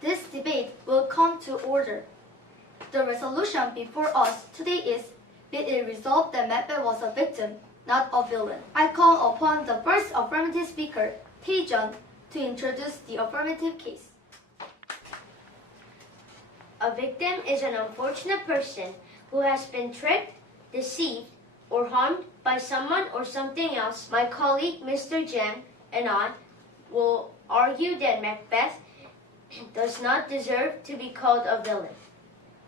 This debate will come to order. The resolution before us today is, be it resolved that Macbeth was a victim, not a villain. I call upon the first affirmative speaker, Tae-jun, to introduce the affirmative case. A victim is an unfortunate person who has been tricked, deceived, or harmed by someone or something else. My colleague Mr. Jang and I will argue that Macbeth does not deserve to be called a villain.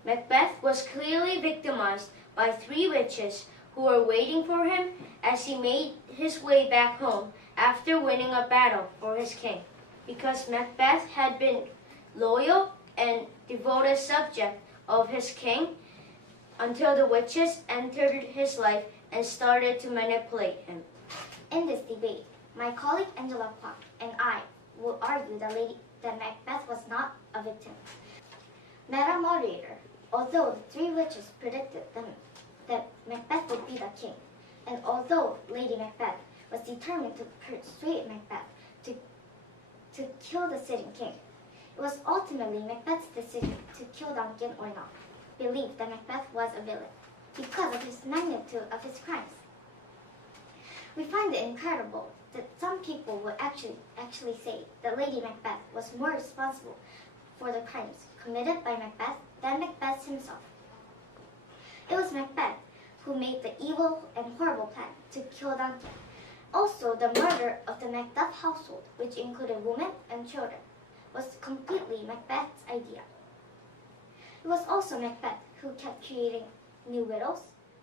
Macbeth was clearly victimized by three witches who were waiting for him as he made his way back home after winning a battle for his king. Because Macbeth had been loyal and devoted subject of his king until the witches entered his life and started to manipulate him. In this debate, my colleague Angela Kwok and I will argue that Macbeth was not a victim. Madam Moderator, although the three witches predicted that Macbeth would be the king, and although Lady Macbeth was determined to persuade Macbeth to kill the sitting king, it was ultimately Macbeth's decision to kill Duncan or not, believed that Macbeth was a villain because of his magnitude of his crimes. We find it incredible that some people would actually say that Lady Macbeth was more responsible for the crimes committed by Macbeth than Macbeth himself. It was Macbeth who made the evil and horrible plan to kill Duncan. Also, the murder of the Macduff household, which included women and children, was completely Macbeth's idea. It was also Macbeth who kept creating new widows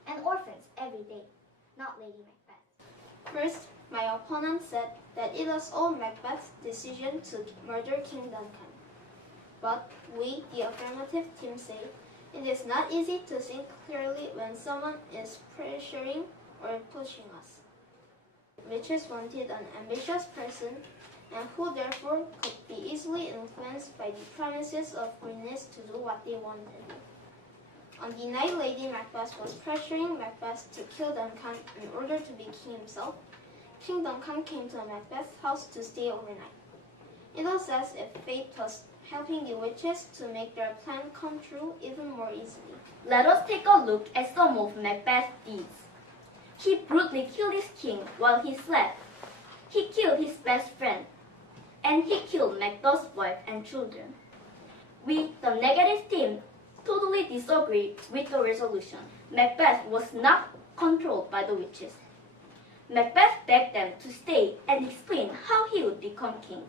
and orphans every day, not Lady Macbeth. First, my opponent said that it was all Macbeth's decision to murder King Duncan. But we, the affirmative team, say it is not easy to think clearly when someone is pressuring or pushing us. Witches wanted an ambitious person and who therefore could be easily influenced by the promises of greatness to do what they wanted. On the night Lady Macbeth was pressuring Macbeth to kill Duncan in order to be king himself, King Duncan came to Macbeth's house to stay overnight. It was as if fate was helping the witches to make their plan come true even more easily. Let us take a look at some of Macbeth's deeds. He brutally killed his king while he slept. He killed his best friend. And he killed Macduff's wife and children. We, the negative team, totally disagree with the resolution. Macbeth was not controlled by the witches. Macbeth begged them to stay and explain how he would become king.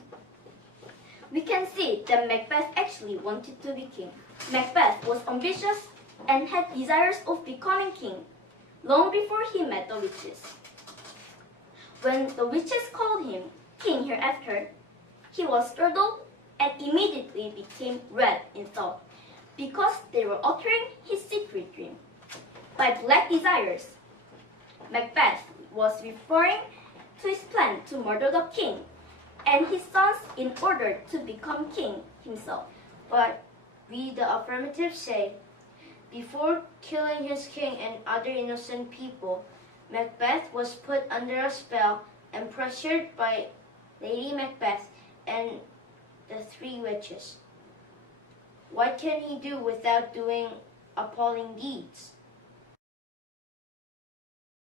We can see that Macbeth actually wanted to be king. Macbeth was ambitious and had desires of becoming king long before he met the witches. When the witches called him king hereafter, he was startled and immediately became red in thought because they were uttering his secret dream. By black desires, Macbeth was referring to his plan to murder the king and his sons in order to become king himself. But we, the affirmative, say, before killing his king and other innocent people, Macbeth was put under a spell and pressured by Lady Macbeth and the three witches. What can he do without doing appalling deeds?